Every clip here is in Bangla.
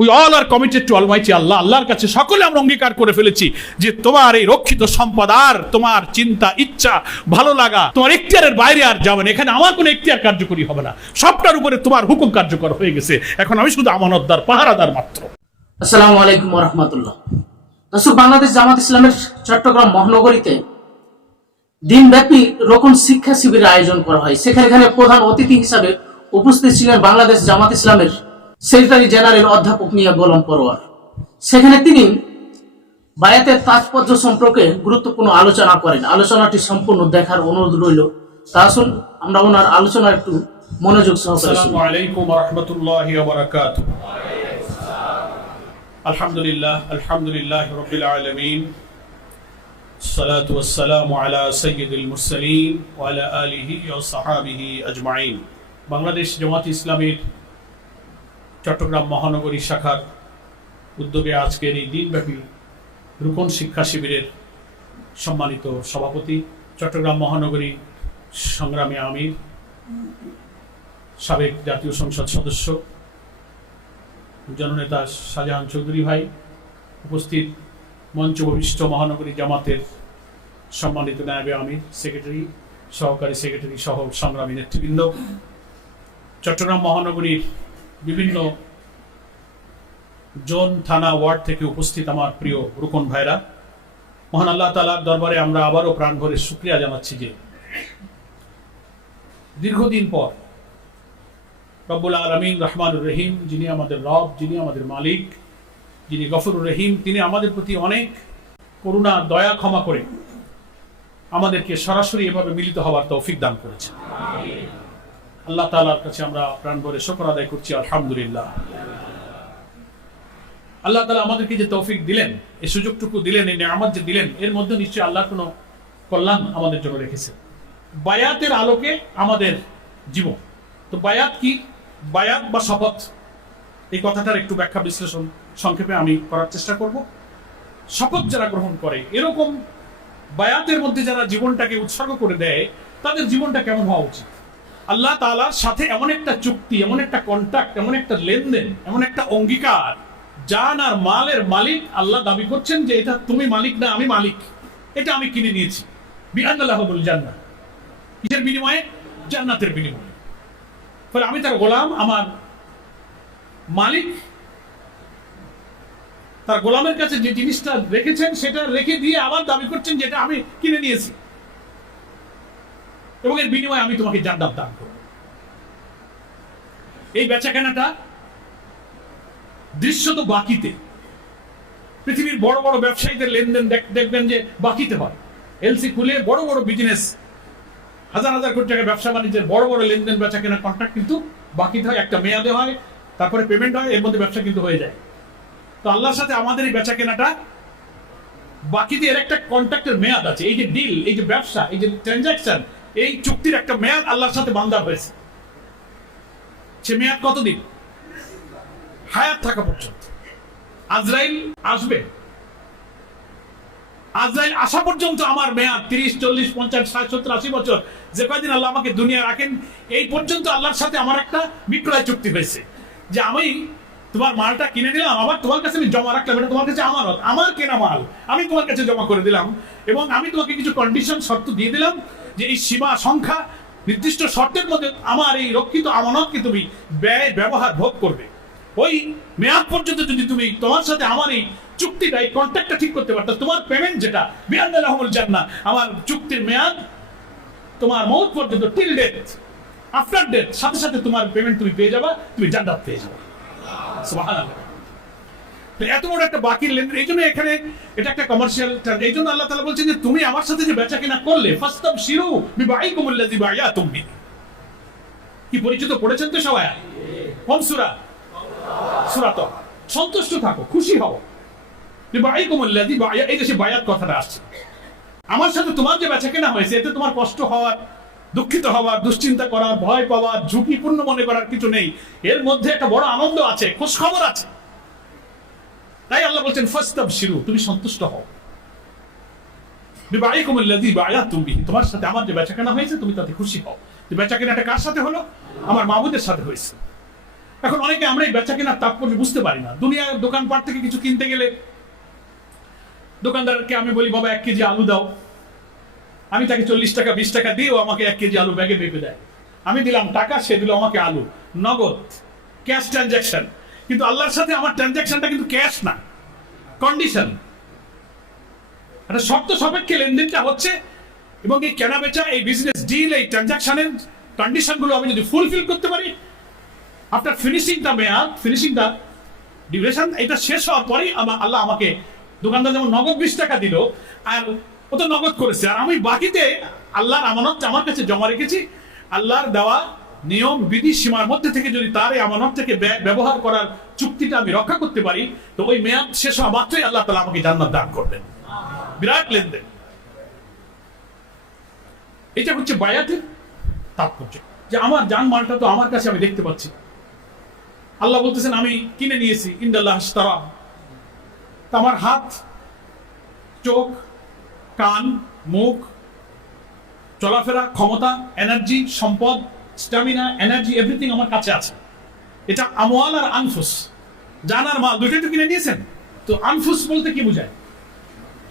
We all are committed to almighty Allah আল্লাহর কাছে সকলে আমরা অঙ্গীকার করে ফেলেছি যে তোমার এই রক্ষিত সম্পদ আর তোমার চিন্তা, ইচ্ছা, ভালো লাগা, তোমার এখতিয়ারের বাইরে আর যাবে না। এখানে আমার কোনো এখতিয়ার কার্যকরী হবে না। সবটার উপরে তোমার হুকুম কার্যকর হয়ে গেছে। এখন আমি শুধু আমানতদার, পাহারাদার মাত্র। আসসালামু আলাইকুম রহমতুল্লাহ। দর্শক, বাংলাদেশ জামাত ইসলামের চট্টগ্রাম মহানগরীতে দিনব্যাপী রকম শিক্ষা শিবিরের আয়োজন করা হয়। সেখানে প্রধান অতিথি হিসাবে উপস্থিত ছিলেন বাংলাদেশ জামাত ইসলামের সেক্রেটারি জেনারেল অধ্যাপক মিয়া গোলাম পরোয়ার সেখানে তিনি বায়াতের তাৎপর্য সম্পর্কে গুরুত্বপূর্ণ আলোচনা করেন আলোচনাটি সম্পূর্ণ দেখার অনুরোধ রইল তা আসুন আমরা ওনার আলোচনা একটু মনোযোগ সহকারে শুনি। আসসালামু আলাইকুম রহমতুল্লাহি ওবারাকাতুহু আলহামদুলিল্লাহ আলহামদুলিল্লাহ রবিল আলমিন الصلاة والسلام على سيد المرسلين وعلى آله وصحابه أجمعين বাংলাদেশ জামাত ইসলামের চট্টগ্রাম মহানগরী শাখার উদ্যোগে আজকের এই দিনব্যাপী রূপন শিক্ষা শিবিরের সম্মানিত সভাপতি, চট্টগ্রাম মহানগরী সংগ্রামী আমির, সাবেক জাতীয় সংসদ সদস্য, জননেতা শাহজাহান চৌধুরী ভাই, উপস্থিত মঞ্চ ভবিষ্ঠ মহানগরী জামাতের সম্মানিত নায়বে আমির, সেক্রেটারি, সহকারী সেক্রেটারি সহ সংগ্রামী নেতৃবৃন্দ। চট্টগ্রাম মহানগরীর বিভিন্ন জোন থানা ওয়ার্ড থেকে উপস্থিত আমার প্রিয় রুকন ভাইরা। মহান আল্লাহ তালার দরবারে আমরা আবারও প্রাণ ভরে শুক্রিয়া জানাচ্ছি যে দীর্ঘদিন পর রব্বুল আলমিন রহমানুর রহিম, যিনি আমাদের রব, যিনি আমাদের মালিক, যিনি গফরুর রহিম, তিনি আমাদের প্রতি অনেক করুণা, দয়া, ক্ষমা করে আমাদেরকে সরাসরি এভাবে মিলিত হওয়ার তৌফিক দান করেছেন। আল্লাহ তালার কাছে আমরা প্রাণ ভরে শকর আদায় করছি, আলহামদুলিল্লাহ। আল্লাহ তালা আমাদেরকে যে তৌফিক দিলেন এই সুযোগটুকু দিলেন এই নিয়ামত যে দিলেন, এর মধ্যে নিশ্চয়ই আল্লাহর কোনো কল্যাণ আমাদের জন্য রেখেছে। বায়াতের আলোকে আমাদের জীবন। তো বায়াত কি? বায়াত বা শপথ। এই কথাটার একটু ব্যাখ্যা বিশ্লেষণ সংক্ষেপে আমি করার চেষ্টা করব। শপথ যারা গ্রহণ করে, এরকম বায়াতের মধ্যে যারা জীবনটাকে উৎসর্গ করে দেয়, তাদের জীবনটা কেমন হওয়া উচিত? আল্লাহ তালার সাথে এমন একটা চুক্তি, এমন একটা কন্ট্রাক্ট এমন একটা লেনদেন, এমন একটা অঙ্গীকার জান আর মালের মালিক আল্লাহ দাবি করছেন যে এটা তুমি মালিক না আমি মালিক, এটা আমি কিনে নিয়েছি। বিআল্লাহ বল জান্নাত কিসের বিনিময়ে? জান্নাতের বিনিময়ে। ফলে আমি তার গোলাম, আমার মালিক, তার গোলামের কাছে যে জিনিসটা রেখেছেন সেটা রেখে দিয়ে আবার দাবি করছেন যেটা আমি কিনে নিয়েছি। এবং এর বিনিময়ে আমি তোমাকে জান্নাত দান করব। এই বেচা কেনাটা দৃশ্য তো বাকিতে। পৃথিবীর বড় বড় ব্যবসায়ীদের লেনদেন দেখবেন যে বাকিতে হয়। এলসি খুলে বড় বড় বিজনেস হাজার হাজার কোটি টাকা ব্যবসা বাণিজ্যের বড় বড় লেনদেন বেচা কেনার কন্ট্রাক্ট কিন্তু বাকিতে হয়, একটা মেয়াদে হয়, তারপরে পেমেন্ট হয়, এর মধ্যে ব্যবসা কিন্তু হয়ে যায়। তো আল্লাহর সাথে আমাদের এই বেচা কেনাটা বাকিতে এর একটা কন্ট্রাক্টের মেয়াদ আছে। এই যে ডিল এই যে ব্যবসা, এই যে ট্রানজাকশন এই চুক্তির একটা মেয়াদ আল্লাহর সাথে বান্ধা হয়েছে। সে মেয়াদ কতদিন? হায়াত থাকা পর্যন্ত। আজরাইল আসবে? আজরাইল আসা পর্যন্ত আমার মেয়াদ তিরিশ, চল্লিশ, পঞ্চাশ, ষাট, সত্তর, আশি বছর। যে কয়দিন আল্লাহ আমাকে দুনিয়া রাখেন, এই পর্যন্ত আল্লাহর সাথে আমার একটা বিক্রয় চুক্তি হয়েছে। যে আমি তোমার মালটা কিনে নিলাম আবার তোমার কাছে আমি জমা রাখলাম, এটা তোমার কাছে আমানত। আমার কেনা মাল, আমি তোমার কাছে জমা করে দিলাম। এবং আমি তোমাকে কিছু কন্ডিশন শর্ত দিয়ে দিলাম যে এই সীমা সংখ্যা নির্দিষ্ট শর্তের মধ্যে আমার এই রক্ষিত আমানতকে তুমি ব্যয়, ব্যবহার, ভোগ করবে। ওই মেয়াদ পর্যন্ত যদি তুমি তোমার সাথে আমার এই চুক্তিটা, এই কন্ট্রাক্টটা ঠিক করতে পারতো তোমার পেমেন্ট যেটা বিয়ান আলহামুল জান্না আমার চুক্তির মেয়াদ তোমার মৌত পর্যন্ত টিল ডেথ আফটার ডেথ সাথে সাথে তোমার পেমেন্ট তুমি পেয়ে যাবা, তুমি জান্নাত পেয়ে যাবা। এত বড় একটা লেনদেন, এই জন্য এখানে এটা একটা কমার্শিয়াল এই জন্য আল্লাহ তাআলা বলছেন যে, তুমি আমার সাথে যে বেচা করলে শিরু বায়াতুম বি কি পরিচিত পড়েছেন তো সবাই? সূরা? সূরা তো। সন্তুষ্ট থাকো, খুশি হও। বিবাইকুম আল্লাযী বায়া এই সে বায়াত কথাটা আসছে। আমার সাথে তোমার যে বেচা কেনা হয়েছে, এতে তোমার কষ্ট হওয়ার দুঃখিত হওয়ার দুশ্চিন্তা করার, ভয় পাওয়ার, ঝুঁকিপূর্ণ মনে করার কিছু নেই। এর মধ্যে একটা বড় আনন্দ আছে খোঁজ খবর আছে। তাই আল্লাহ বলছেন শিরু তুমি সন্তুষ্ট হও। তোমার সাথে আমার যে বেচাকেনা হয়েছে, তুমি তাতে খুশি হও। যে বেচাকেনাটা কার সাথে হলো? আমার মাবুদের সাথে হয়েছে। এখন অনেকে আমরা এই বেচা কেনার তাৎপর্য বুঝতে পারি না। দুনিয়ার দোকানপাট থেকে কিছু কিনতে গেলে দোকানদারকে আমি বলি, বাবা, এক কেজি আলু দাও। আমি তাকে চল্লিশ টাকা, বিশ টাকা দিয়েও আমাকে এক কেজি আলু ব্যাগে মেপে দেয়। আমি দিলাম টাকা, সে দিল আমাকে আলু। নগদ ক্যাশ ট্রানজাকশন কিন্তু আল্লাহর সাথে আমার ট্রানজাকশনটা কিন্তু ক্যাশ না কন্ডিশন একটা শর্ত সাপেক্ষে লেনদেনটা হচ্ছে এবং এই কেনা বেচা, এই বিজনেস ডিল এই ট্রানজাকশনের কন্ডিশনগুলো আমি যদি ফুলফিল করতে পারি আফটার ফিনিশিং দ্য মেয়াদ ফিনিশিং দ্য ডিউরেশন এটা শেষ হওয়ার পরেই আমার আল্লাহ আমাকে দোকানদার যেমন নগদ বিশ টাকা দিল, আর ও তো নগদ করেছে। আর আমি বাকিতে আল্লাহর আমানত আমার কাছে জমা রেখেছি। আল্লাহর দেওয়া নিয়ম, বিধি সীমার মধ্যে থেকে যদি তার এই আমানত থেকে ব্যবহার করার চুক্তিটা আমি রক্ষা করতে পারি, তো ওই মেয়াদ শেষ হওয়া মাত্রই আল্লাহ তালা আমাকে জান্নাত দান করবেন। বিরাট লেনদেন। এটা হচ্ছে বায়াতের তাৎপর্য। যে আমার জান মালটা তো আমার কাছে আমি দেখতে পাচ্ছি। আল্লাহ বলতেছেন, আমি কিনে নিয়েছি। ইন্দাল্লাহ তারা আমার হাত, চোখ কান, মুখ, চলাফেরা, ক্ষমতা এনার্জি সম্পদ স্ট্যামিনা এনার্জি এভরিথিং আমার কাছে আছে। এটা আমওয়াল আর আনফুস। জানার মাল, দুটোই তো কিনে নিয়েছেন তো আনফুস বলতে কি বোঝায়?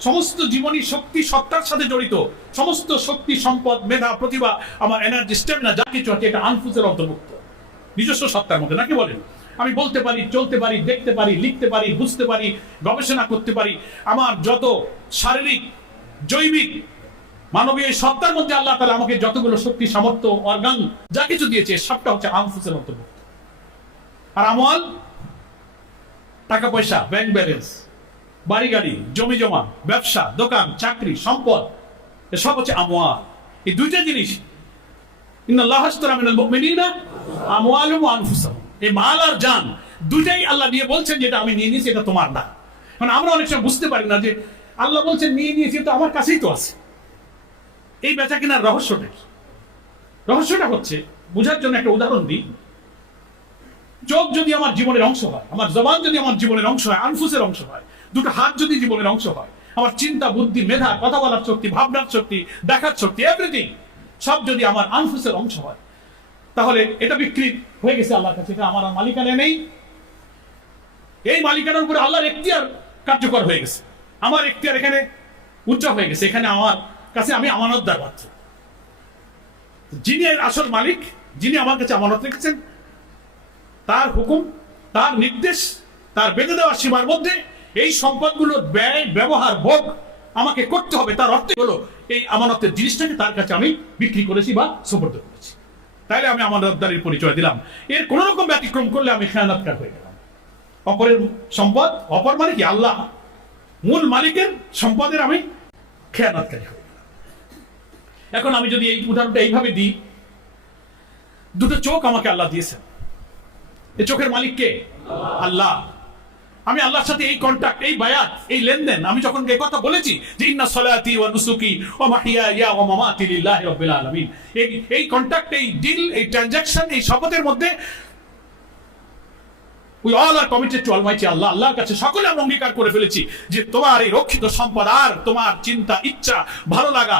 সমস্ত জীবনী শক্তি সত্তার সাথে জড়িত। সমস্ত শক্তি, সম্পদ, মেধা, প্রতিভা, আমার এনার্জি স্টেমিনা যা কিছু আছে, এটা আনফুসের অন্তর্ভুক্ত। নিজস্ব সত্তার মধ্যে, নাকি বলেন? আমি বলতে পারি, চলতে পারি, দেখতে পারি, লিখতে পারি, বুঝতে পারি, গবেষণা করতে পারি। আমার যত শারীরিক জৈবিক। মানবীয় সত্তার মধ্যে আল্লাহ তালা আমাকে যতগুলো শক্তি, সামর্থ্য অর্গান যা কিছু দিয়েছে, সবটা হচ্ছে আনফুসের অন্তর্ভুক্ত। আর আমল, টাকা পয়সা ব্যাংক ব্যালেন্স বাড়ি গাড়ি জমি জমা, ব্যবসা, দোকান, চাকরি, সম্পদ সব হচ্ছে আমোয়া এই দুইটা জিনিস এই মাল আর জান, দুইটাই আল্লাহ নিয়ে বলছেন যেটা আমি নিয়ে নিয়েছি, এটা তোমার না। মানে আমরা অনেক সময় বুঝতে পারি না যে আল্লাহ বলছেন, নিয়ে নিয়েছি তো আমার কাছেই তো আছে। এই বেচা কেনার রহস্যটা কি? রহস্যটা হচ্ছে, বোঝার জন্য একটা উদাহরণ দিই। চোখ যদি আমার জীবনের অংশ হয়, আমার জবান যদি আমার জীবনের অংশ হয়, আনফুসের অংশ হয়, দুটো হাত যদি জীবনের অংশ হয়, আমার চিন্তা, বুদ্ধি, মেধা, কথা বলার শক্তি, ভাবনার শক্তি, দেখার শক্তি এভরিথিং সব যদি আমার আনফুসের অংশ হয়, তাহলে এটা বিক্রি হয়ে গেছে আল্লাহর কাছে, এটা আমার আর মালিকানা নেই। এই মালিকানার উপরে আল্লাহর এখতিয়ার কার্যকর হয়ে গেছে। আমার এখতিয়ার এখানে উচ্চ হয়ে গেছে, এখানে আমার কাছে আমি আমানতদার পাচ্ছি যিনি আসল মালিক, যিনি আমার কাছে আমানত রেখেছেন, তার হুকুম, তার নির্দেশ, তার বেঁধে দেওয়া সীমার মধ্যে এই সম্পদগুলোর ব্যয়, ব্যবহার, ভোগ আমাকে করতে হবে। তার অর্থ হলো এই আমানতের জিনিসটাকে তার কাছে আমি বিক্রি করেছি বা সুপর্দ করেছি। তাইলে আমি আমানতদারির পরিচয় দিলাম। এর কোন রকম ব্যতিক্রম করলে আমি খেয়ানতকার হয়ে গেলাম। অপরের সম্পদ, অপর মানে কি? আল্লাহ। মূল মালিকের সম্পদের আমি খেয়ানতকারী গেলাম এখন আমি যদি এই উদাহরণটা এইভাবে দিই, দুটো চোখ আমাকে আল্লাহ দিয়েছেন। এই চোখের মালিক কে? আল্লাহ। আমি আল্লাহর সাথে এই কন্টাক্ট এই বায়াত, এই লেনদেন, আমি যখন এই কথা বলেছি যে ইন্না সলাতি ওয়া নুসুকি ওয়া মাহিয়ায়া ওয়া মামাতি লিল্লাহি রাব্বিল আলামিন, এই এই কন্টাক্ট এই ডিল এই ট্রানজাকশন এই শপথের মধ্যে we all are committed to almighty Allah আল্লাহর কাছে সকলে আমরা অঙ্গীকার করে ফেলেছি যে তোমার এই রক্ষিত সম্পদ আর তোমার চিন্তা, ইচ্ছা, ভালো লাগা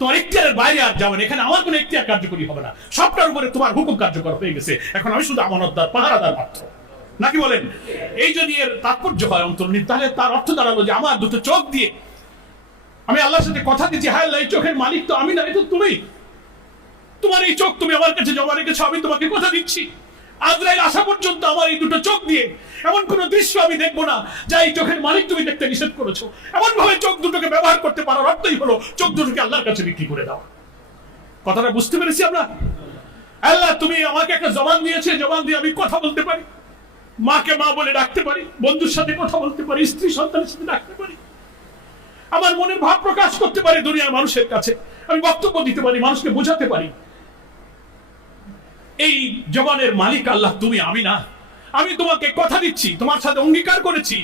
তোমার এখতিয়ারের বাইরে আর যাবেন এখানে আমার কোনো এখতিয়ার কার্যকরী হবে না। সবটার উপরে তোমার হুকুম কার্যকর হয়ে গেছে। এখন আমি শুধু আমানতদার, পাহারাদার মাত্র। নাকি বলেন? এই যদি এর তাৎপর্য হয় অন্তর্নিহিত তাহলে তার অর্থ দাঁড়াল যে আমার দুটো চোখ দিয়ে আমি আল্লাহর সাথে কথা দিচ্ছি হায় আল্লাহ, এই চোখের মালিক তো আমি না তো তুমি। তোমার এই চোখ তুমি আমার কাছে জমা রেখেছো, আমি তোমাকে কথা দিচ্ছি। আজরাইল আসা পর্যন্ত আমার এই দুটো চোখ দিয়ে এমন কোন দৃশ্য আমি দেখব না যা এই চোখের মালিক তুমি দেখতে নিষেধ করেছ। এমন ভাবে চোখ দুটোকে ব্যবহার করতে পারার অর্থই হলো চোখ দুটোকে আল্লাহর কাছে বিক্রি করে দাও। কথাটা বুঝতে পেরেছি আমরা? আল্লাহ, তুমি আমাকে একটা জবান দিয়েছে, জবান দিয়ে আমি কথা বলতে পারি। মাকে মা বলে ডাকতে পারি, বন্ধুর সাথে কথা বলতে পারি, স্ত্রী সন্তানের সাথে ডাকতে পারি। আমার মনের ভাব প্রকাশ করতে পারি দুনিয়ার মানুষের কাছে। আমি বক্তব্য দিতে পারি, মানুষকে বোঝাতে পারি। এই জবানের মালিক আল্লাহ, তুমি আমি না। আমি তোমাকে কথা দিচ্ছি, তোমার সাথে অঙ্গীকার করেছি।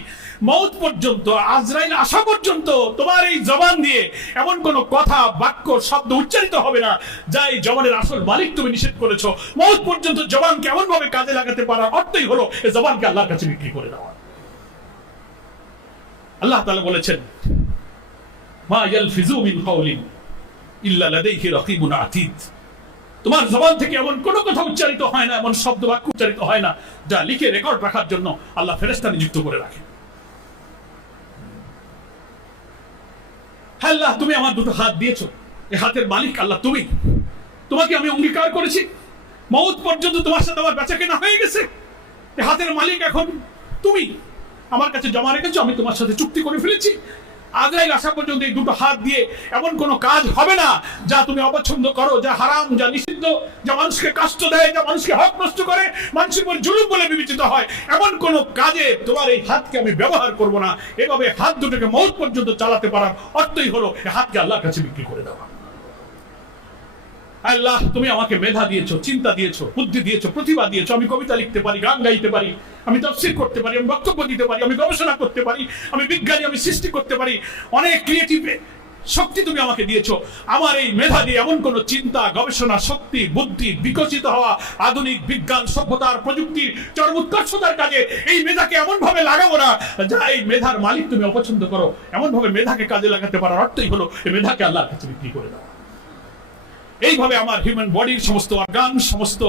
মৌত পর্যন্ত, আজরাইল আসা পর্যন্ত তোমার এই জবান দিয়ে এমন কোন কথা, বাক্য, শব্দ উচ্চারিত হবে না, যা এই জবানের আসল মালিক তুমি নিষেধ করেছ। মৌত পর্যন্ত জবানকে এমন ভাবে কাজে লাগাতে পারার অর্থই হলো এই জবানকে আল্লাহর কাছে বিক্রি করে দেওয়া। আল্লাহ তাআলা বলেছেন, মা ইয়ালফিজু মিন কাউলিন ইল্লা লাদাইহি রাকিবুন আতীদ। তোমার জবান থেকে এমন কোনো কথা উচ্চারিত হয় না, এমন শব্দ বাক্য উচ্চারিত হয় না, যা লিখে রেকর্ড রাখার জন্য আল্লাহ ফেরেস্তা নিযুক্ত করে রাখে। হ্যাঁ আল্লাহ, তুমি আমার দুটো হাত দিয়েছ। এ হাতের মালিক আল্লাহ তুমি। তোমাকে আমি অঙ্গীকার করেছি। মৌত পর্যন্ত তোমার সাথে আমার বেচা কেনা হয়ে গেছে। এ হাতের মালিক এখন তুমি। আমার কাছে জমা রেখেছো, আমি তোমার সাথে চুক্তি করে ফেলেছি। আগ্রায় আসা পর্যন্ত এই দুটো হাত দিয়ে এমন কোনো কাজ হবে না যা তুমি অপছন্দ করো, যা হারাম, যা নিষিদ্ধ, যা মানুষকে কষ্ট দেয়, যা মানুষকে হক নষ্ট করে, মানুষের উপর জুলুম বলে বিবেচিত হয়। এমন কোনো কাজে তোমার এই হাতকে আমি ব্যবহার করব না। এভাবে হাত দুটোকে মৌত পর্যন্ত চালাতে পারার অর্থই হলো হাতকে আল্লাহর কাছে বিক্রি করে দেওয়া। আল্লাহ, তুমি আমাকে মেধা দিয়েছ, চিন্তা দিয়েছ, বুদ্ধি দিয়েছ, প্রতিভা দিয়েছ, আমি কবিতা লিখতে পারি, গান গাইতে পারি, আমি তফসিল করতে পারি, আমি বক্তব্য দিতে পারি, আমি গবেষণা করতে পারি, আমি বিজ্ঞানী, আমি সৃষ্টি করতে পারি, অনেক ক্রিয়েটিভ শক্তি তুমি আমাকে দিয়েছ। আমার এই মেধা দিয়ে এমন কোন চিন্তা, গবেষণা, শক্তি, বুদ্ধি, বিকশিত হওয়া, আধুনিক বিজ্ঞান, সভ্যতার প্রযুক্তির চরমোৎকর্ষতার কাজে এই মেধাকে এমন ভাবে লাগাবো না, যা এই মেধার মালিক তুমি অপছন্দ করো। এমন ভাবে মেধাকে কাজে লাগাতে পারার অর্থই হলো, এই মেধাকে আল্লাহর কাছে বিক্রি করে দেওয়া এইভাবে আমার হিউম্যান বডির সমস্ত অর্গান সমস্ত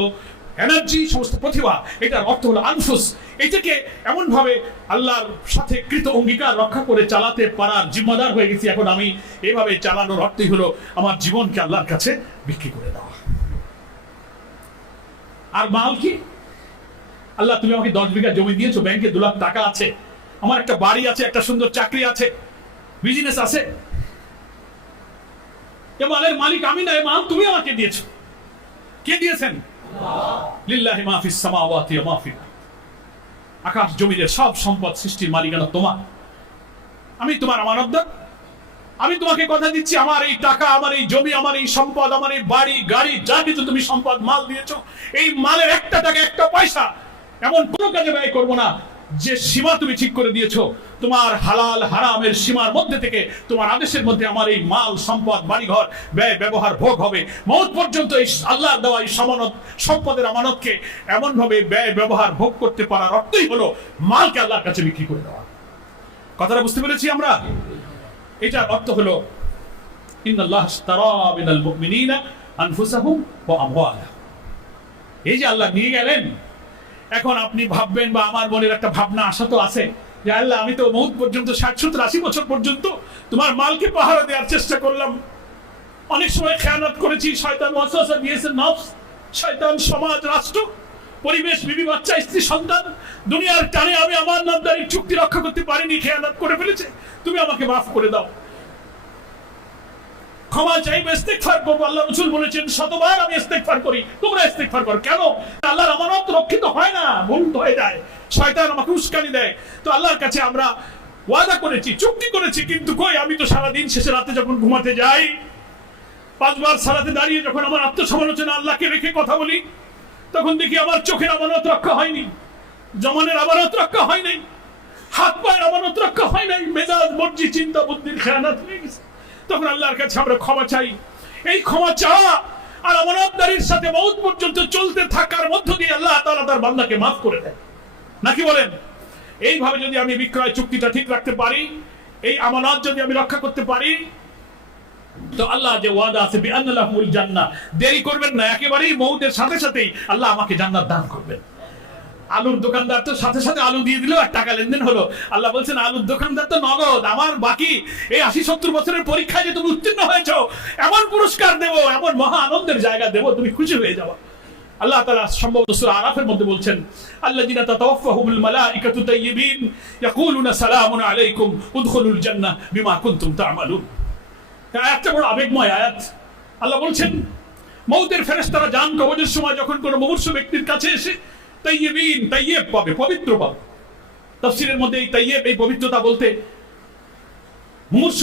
এনার্জি সমস্ত প্রতিভা, এটার অর্থ হলো আনফুস। এটাকে এমন ভাবে আল্লাহর সাথে কৃত অঙ্গীকার রক্ষা করে চালাতে পারার জিম্মাদার হয়ে গেছি। এখন আমি এইভাবে চালানোর অর্থই হলো আমার জীবনকে আল্লাহর কাছে বিক্রি করে দেওয়া। আর মাল কি? আল্লাহ, তুমি আমাকে দশ বিঘা জমি দিয়েছ, ব্যাংকে দু লাখ টাকা আছে, আমার একটা বাড়ি আছে, একটা সুন্দর চাকরি আছে বিজনেস আছে এ মালিক আমি না, এ তুমি আমাকে দিয়েছ। কে দিয়েছেন? লিল্লাহি সামাওয়াতি ওয়া আকাশ, জমিনের সব সম্পদ সৃষ্টির মালিকানা তোমার। আমি তোমার আমানতদার। আমি তোমাকে কথা দিচ্ছি, আমার এই টাকা, আমার এই জমি, আমার এই সম্পদ, আমার এই বাড়ি, গাড়ি, যা কিছু তুমি সম্পদ, মাল দিয়েছ। এই মালের একটা টাকা, একটা পয়সা এমন কোনো কাজে ব্যয় করব না। যে সীমা তুমি ঠিক করে দিয়েছ, তোমার হালাল হারামের সীমার মধ্যে থেকে, তোমার আদেশের মধ্যে আমার এই মাল, সম্পদ, বাড়িঘর, ব্যয়, ব্যবহার ভোগ হবে। মৌত পর্যন্ত এই আল্লাহর দেওয়া এই সমানত, সম্পদের আমানতকে এমন ভাবে ব্যয়, ব্যবহার, ভোগ করতে পারার অর্থই হলো মালকে আল্লাহর কাছে বিক্রি করে দেওয়া। কথাটা বুঝতে পেরেছি আমরা? এটার অর্থ হলো, ইন্নাল্লাহ আমওয়ালাহুম এই যে আল্লাহ নিয়ে গেলেন এখন আপনি ভাববেন বা আমার মনের একটা ভাবনা, আশা তো আছে যে আল্লাহ, আমি তো মৌত পর্যন্ত, ষাট সত্তর, আশি বছর পর্যন্ত তোমার মালকে পাহারা দেওয়ার চেষ্টা করলাম। অনেক সময় খেয়ানত করেছি, শয়তান ওয়াসওয়াসা দিয়েছে, নফস, শয়তান সমাজ, রাষ্ট্র, পরিবেশ, বিবি বাচ্চা, স্ত্রী, সন্তান, দুনিয়ার টানে আমি আমার নামদারির চুক্তি রক্ষা করতে পারিনি, খেয়ানত করে ফেলেছে। তুমি আমাকে মাফ করে দাও। ক্ষমা চাইবে, ইস্তেগফার করব। আল্লাহ রসুল বলেছেন, শতবার আমি ইস্তেগফার করি। তোমরা ইস্তেগফার করো। কেন? আল্লাহর আমানত রক্ষিত হয় না, ভুল হয়ে যায়। শয়তান আমাকে উস্কানি দেয়। তো আল্লাহর কাছে আমরা ওয়াদা করেছি, চুক্তি করেছি, কিন্তু কই? আমি তো সারাদিন শেষে রাতে যখন ঘুমাতে যাই, পাঁচবার সারাতে দাঁড়িয়ে যখন আমার আত্মসমালোচনা আল্লাহকে রেখে কথা বলি, তখন দেখি আমার চোখের আমানত রক্ষা হয়নি, জমানের আমানত রক্ষা হয় নাই হাত পায়ের আমানত রক্ষা হয় নাই মেজাজ, মর্জি, চিন্তা, বুদ্ধির খেয়ানাত হয়ে গেছে। তখন আল্লাহর কাছে আমরা ক্ষমা চাই। এই ক্ষমা চাওয়া আর আমানতদারির সাথে মৌত পর্যন্ত চলতে থাকার মধ্য দিয়ে আল্লাহ তাআলা তার বান্দাকে মাফ করে দেয় নাকি বলেন? এইভাবে যদি আমি বিক্রয় চুক্তিটা ঠিক রাখতে পারি, এই আমানত যদি আমি রক্ষা করতে পারি, তো আল্লাহ যে ওয়াদা আছে বিআন্নালাহুল জান্নাহ। দেরি করবেন না, একেবারেই মৌতের সাথে সাথেই আল্লাহ আমাকে জান্নাত দান করবেন। আলুর দোকানদার তো সাথে সাথে আলু দিয়ে দিল আর টাকা লেনদেন হলো। আল্লাহ বলছেন, আলুর দোকানদার তো নগদ, আমার বাকি এই আশি সত্তর বছরের পরীক্ষায় যে তুমি উত্তীর্ণ হয়েছ, এমন পুরস্কার দেবো, এমন মহা আনন্দের জায়গা দেবো, তুমি খুশি হয়ে যাওয়া আল্লাহ সম্ভবত আরাফের মধ্যে বলছেন ইয়াকুলুনা সালামুন আলাইকুম, উদখুলুল জান্নাহ বিমা কুনতুম তা'মালুন। আয়াতটা বড় আবেগময় আয়াত। আল্লাহ বলছেন, মৌতের ফেরেশতারা জান কবজের সময় যখন কোনো মুমূর্ষু ব্যক্তির কাছে এসে তাইয়িবিন তাইয়্যিব পাবে, পবিত্র পাবে। তাফসীরের মধ্যে এই তাইয়্যিব, এই পবিত্রতা বলতে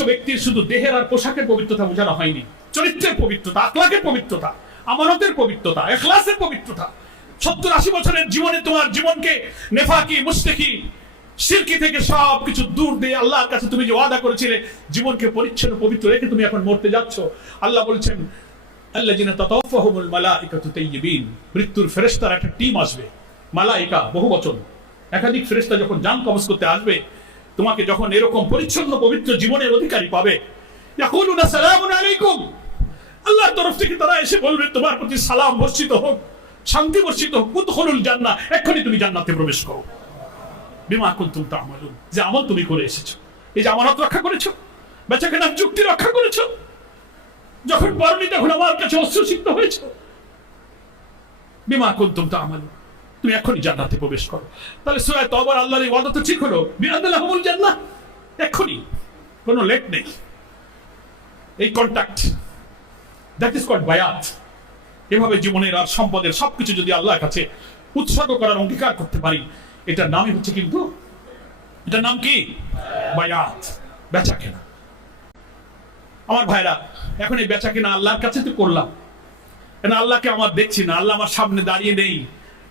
ব্যক্তির শুধু দেহের আর পোশাকের পবিত্রতা বোঝানো হয়নি। চরিত্রের পবিত্রতা পবিত্রতা, আমানতের পবিত্রতা, এখলাসের পবিত্রতা। সত্তর আশি বছরের জীবনে তোমার জীবনকে নেফাকি মুস্তেকি সিরকি থেকে সব কিছু দূর দিয়ে আল্লাহর কাছে তুমি যে ওয়াদা করেছিলে, জীবনকে পরিচ্ছন্ন, পবিত্র রেখে তুমি এখন মরতে যাচ্ছ। আল্লাহ বলছেন তাতাওয়াফাহুমুল মালাইকাতু তাইয়্যিবিন, মৃত্যুর ফেরেশতার একটা টিম আসবে। মালাইকা বহু বচন। একাধিক ফেরেশতা যখন জান কবজ করতে আসবে, তোমাকে যখন এরকম পরিচ্ছন্ন পবিত্র জীবনের অধিকারী পাবে আল্লাহর তরফ থেকে তারা এসে বলবে, তোমার প্রতি সালাম বর্ষিত হোক, শান্তি বর্ষিত হোক জান্নাহ। এক্ষুনি তুমি জান্নাতে প্রবেশ করো। বিমা কুন্তুম তা'মালুন। যে আমল তুমি করে এসেছ, এই যে আমানত রক্ষা করেছ বেচা কেনার চুক্তি রক্ষা করেছ, যখন পারনি তখন আমার কাছে অশ্রুসিক্ত হয়েছে। বিমা কুন্তুম তা'মালুন। তুমি এখনই জান্নাতে প্রবেশ করো। তাহলে সূরা তওবার আল্লাহর এই ওয়াদা তো ঠিক হলো? বিআদাল্লাহুল জান্নাহ। এখনই। কোনো লেট নেই। এই কন্টাক্ট দ্যাট ইজ কল্ড বায়াত এভাবে জীবনের আর সম্পদের সবকিছু যদি আল্লাহর কাছে উৎসর্গ করার অঙ্গীকার করতে পারি, এটার নামই হচ্ছে কিন্তু, এটার নাম কি? বায়াত বেচা কেনা। আমার ভাইরা, এখন এই বেচা কেনা আল্লাহর কাছে তো করলাম। কেন আল্লাহকে আমার দেখছি না, আল্লাহ আমার সামনে দাঁড়িয়ে নেই।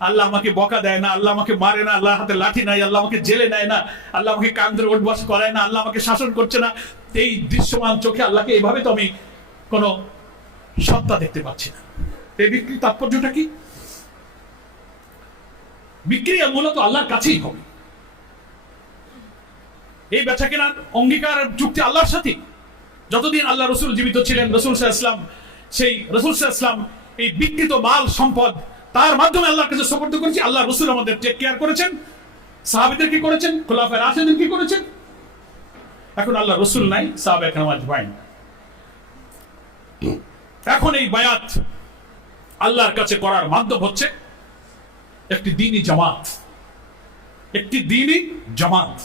আল্লাহ আমাকে বকা দেয় না, আল্লাহ আমাকে মারে না আল্লাহ হাতে লাঠি নাই, আল্লাহ আমাকে জেলে নেয় না, আল্লাহ আমাকে কান ধরে উঠবাস করায় না, আল্লাহ আমাকে শাসন করছে না। এই দৃশ্যমান চোখে আল্লাহকে এইভাবে তো আমি কোনো সত্তা দেখতে পাচ্ছি না। এই বিক্রির তাৎপর্যটা কি? বিক্রি মূলত আল্লাহর কাছেই হবে। এই বেচা কেনার অঙ্গীকার চুক্তি আল্লাহর সাথে যতদিন আল্লাহ রসুল জীবিত ছিলেন, রসুল ইসলাম সেই রসুল ইসলাম এই বিকৃত মাল সম্পদ তার মাধ্যমে আল্লাহর কাছে সমর্থ করেছি। আল্লাহ রসুল আমাদের টেক কেয়ার করেছেন। সাহাবিদের কি করেছেন? খোলাফায় রাশেদিন কি করেছেন? এখন আল্লাহ রসুল নাই সাহাবে একরাম আজমাইন এখন এই বায়াত আল্লাহর কাছে করার মাধ্যম হচ্ছে একটি দিনই জামাত। একটি দিনই জামাত।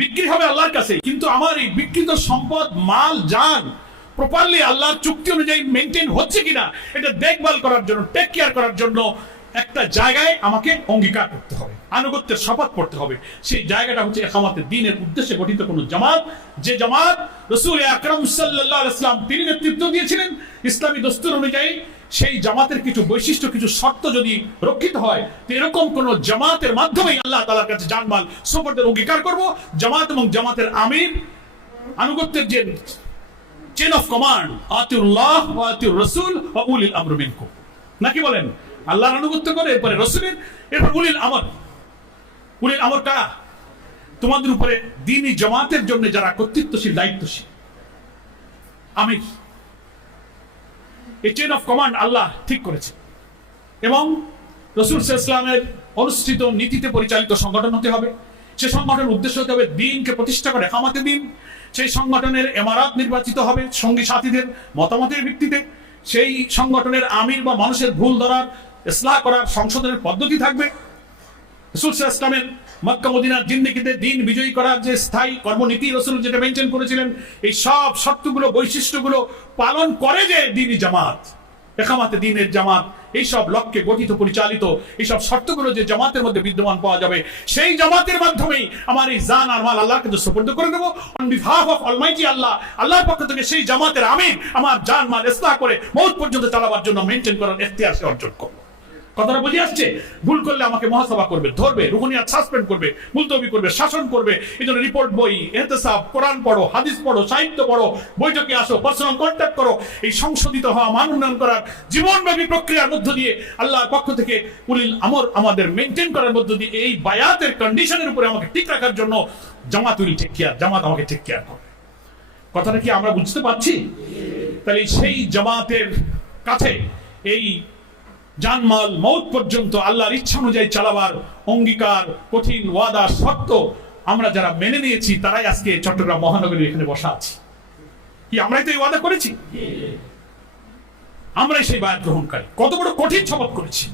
বিক্রি হবে আল্লাহর কাছে, কিন্তু আমার এই বিকৃত সম্পদ, মাল যান প্রপারলি আল্লাহর চুক্তি অনুযায়ী মেনটেন হচ্ছে কিনা, এটা দেখভাল করার জন্য টেক কেয়ার করার জন্য একটা জায়গায় আমাকে অঙ্গীকার করতে হবে, আনুগত্যের শপথ করতে হবে। সেই জায়গাটা হচ্ছে একামাতের দিনের উদ্দেশ্যে গঠিত কোন জামাত। যে জামাত রসুল আকরম সাল্লাহ ইসলাম তিনি নেতৃত্ব দিয়েছিলেন, ইসলামী দস্তুর অনুযায়ী সেই জামাতের কিছু বৈশিষ্ট্য, কিছু শর্ত যদি রক্ষিত হয়, তো এরকম কোন জামাতের মাধ্যমেই আল্লাহ তালার কাছে জানমাল সোপরদের অঙ্গীকার করব। জামাত এবং জামাতের আমির, আনুগত্যের যে chain of command Atiullah Atiur Rasul বা উলিল আমর মিনকুম নাকি বলেন? আল্লাহর আনুগত্য করে, এরপরে রসুলের, এরপর উলিল আমর। উলিল আমর কারা? তোমাদের উপরে দিনই জামাতের জন্য যারা কর্তৃত্বশীল, দায়িত্বশীল। আমির এই চেন অফ কমান্ড আল্লাহ ঠিক করেছে এবং রসুল ইসলামের অনুষ্ঠিত নীতিতে পরিচালিত সংগঠন হতে হবে। সে সংগঠনের উদ্দেশ্য হতে হবে দিনকে প্রতিষ্ঠা করে একামাতে দিন। সেই সংগঠনের এমারাত নির্বাচিত হবে সঙ্গী সাথীদের মতামতের ভিত্তিতে। সেই সংগঠনের আমির বা মানুষের ভুল ধরার, ইসলাহ করার সংশোধনের পদ্ধতি থাকবে। রসুল ইসলামের মক্কা মদিনার জিন্দিগিতে দিন বিজয়ী করার যে স্থায়ী কর্মনীতি রসুল যেটা মেনটেন করেছিলেন, এই সব শর্তগুলো, বৈশিষ্ট্যগুলো পালন করে যে দিনই জামাত। একামাতে দিনের জামাত এই সব লক্ষ্যে গঠিত, পরিচালিত, এই সব শর্তগুলো যে জামাতের মধ্যে বিদ্যমান পাওয়া যাবে, সেই জামাতের মাধ্যমেই আমার এই জান আর মাল আল্লাহর কাছে সুপর্দ করে দেবো। অন বিভাগ অফ অলমাইটি আল্লাহ আল্লাহর পক্ষ থেকে সেই জামাতের আমিন, আমার জান মাল ইসলাহ করে মৌত পর্যন্ত চালাবার জন্য মেনটেন করার এখতিয়ার অর্জন করব। কথাটা বুঝে আসছে? ভুল করলে আমাকে মহাসভা করবে, ধরবে রুহুনিয়াত সাসপেন্ড করবে, মুলতবি করবে, শাসন করবে এই জন্য রিপোর্ট বই, এহতেসাব, কোরআন পড়ো, হাদিস পড়ো, সাহিত্য পড়ো, বৈঠকে আসো পার্সোনাল কন্ট্যাক্ট করো, এই সংশোধিত হওয়া, মান উন্নয়ন করার, জীবনব্যাপী প্রক্রিয়ার মধ্য দিয়ে আল্লাহর পক্ষ থেকে উলিল আমর আমাদের মেনটেন করার মধ্য দিয়ে এই বায়াতের কন্ডিশনের উপরে আমাকে ঠিক রাখার জন্য Jamaat will take care Jamaat আমাকে টেক কেয়ার করবে কথাটা কি আমরা বুঝতে পারছি? তাহলে সেই জামাতের কাছে এই জানমাল মৌত পর্যন্ত আল্লাহর ইচ্ছা অনুযায়ী চালাবার অঙ্গীকার, কঠিন ওয়াদা শর্ত আমরা যারা মেনে নিয়েছি, তারাই আজকে চট্টগ্রাম মহানগরীর এখানে বসা আছি। কি আমরাই তো এই ওয়াদা করেছি? আমরাই সেই বায়াত গ্রহণকারী। কত বড় কঠিন শপথ করেছি।